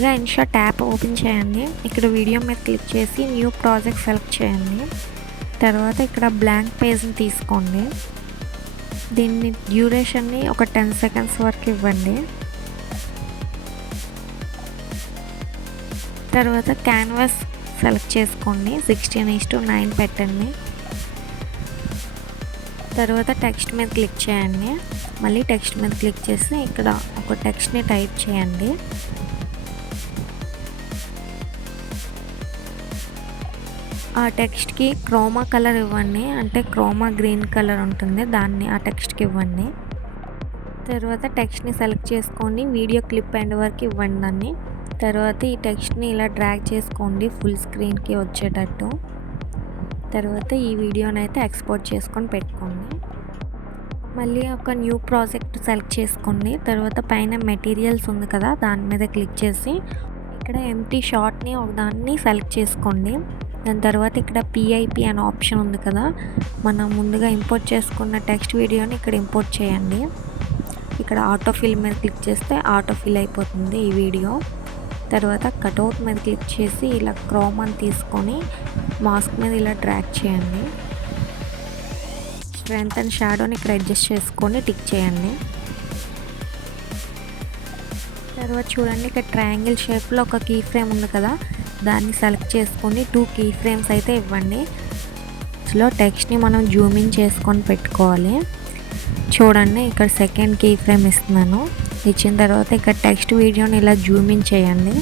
ముందుగా INSAT app open చేయండి. ఇక్కడ వీడియో మీద క్లిక్ చేసి న్యూ ప్రాజెక్ట్ సెలెక్ట్ చేయండి. తర్వాత ఇక్కడ బ్లాంక్ పేజ్ని తీసుకోండి. దీన్ని డ్యూరేషన్ని ఒక 10 సెకండ్స్ వరకు ఇవ్వండి. తర్వాత క్యాన్వాస్ సెలెక్ట్ చేసుకోండి. 16:9 పెట్టండి. తర్వాత టెక్స్ట్ మీద క్లిక్ చేయండి. మళ్ళీ టెక్స్ట్ మీద క్లిక్ చేసి ఇక్కడ ఒక టెక్స్ట్ని టైప్ చేయండి. ఆ టెక్స్ట్కి క్రోమా కలర్ ఇవ్వండి. అంటే క్రోమా గ్రీన్ కలర్ ఉంటుంది, దాన్ని ఆ టెక్స్ట్కి ఇవ్వండి. తర్వాత టెక్స్ట్ని సెలెక్ట్ చేసుకోండి. వీడియో క్లిప్ ఎండ్ వరకు ఇవ్వండి దాన్ని. తర్వాత ఈ టెక్స్ట్ని ఇలా డ్రాగ్ చేసుకోండి ఫుల్ స్క్రీన్కి వచ్చేటట్టు. తర్వాత ఈ వీడియోని అయితే ఎక్స్పోర్ట్ చేసుకొని పెట్టుకోండి. మళ్ళీ ఒక న్యూ ప్రాజెక్ట్ సెలెక్ట్ చేసుకోండి. తర్వాత పైన మెటీరియల్స్ ఉంది కదా, దాని మీద క్లిక్ చేసి ఇక్కడ ఎంటీ షార్ట్ని ఒకదాన్ని సెలెక్ట్ చేసుకోండి. దాని తర్వాత ఇక్కడ పిఐపి అనే ఆప్షన్ ఉంది కదా, మనం ముందుగా ఇంపోర్ట్ చేసుకున్న టెక్స్ట్ వీడియోని ఇక్కడ ఇంపోర్ట్ చేయండి. ఇక్కడ ఆటో ఫిల్ మీద క్లిక్ చేస్తే ఆటో ఫిల్ అయిపోతుంది ఈ వీడియో. తర్వాత కట్అవుట్ మీద క్లిక్ చేసి ఇలా క్రోమాని తీసుకొని మాస్క్ మీద ఇలా డ్రాగ్ చేయండి. స్ట్రెంత్ అండ్ షాడోని ఇక్కడ అడ్జస్ట్ చేసుకొని టిక్ చేయండి. తర్వాత చూడండి ఇక్కడ ట్రయాంగిల్ షేప్లో ఒక కీ ఫ్రేమ్ ఉంది కదా, దాన్ని సెలెక్ట్ చేసుకొని 2 కీ ఫ్రేమ్స్ అయితే ఇవ్వండి. ఇందులో టెక్స్ట్ని మనం జూమింగ్ చేసుకొని పెట్టుకోవాలి. చూడండి ఇక్కడ సెకండ్ కీ ఫ్రేమ్ ఇస్తున్నాను. ఇచ్చిన తర్వాత ఇక్కడ టెక్స్ట్ వీడియోని ఇలా జూమింగ్ చేయండి.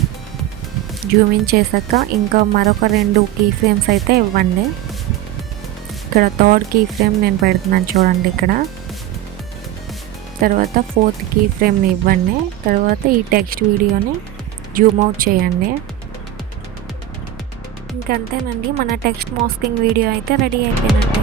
జూమింగ్ చేశాక ఇంకా మరొక 2 కీ ఫ్రేమ్స్ అయితే ఇవ్వండి. ఇక్కడ 3rd కీ ఫ్రేమ్ నేను పెడుతున్నాను చూడండి ఇక్కడ. తర్వాత 4th కీ ఫ్రేమ్ని ఇవ్వండి. తర్వాత ఈ టెక్స్ట్ వీడియోని జూమ్ అవుట్ చేయండి. ఇంకంతేనండి, మన టెక్స్ట్ మాస్కింగ్ వీడియో అయితే రెడీ అయిపోయినట్టే.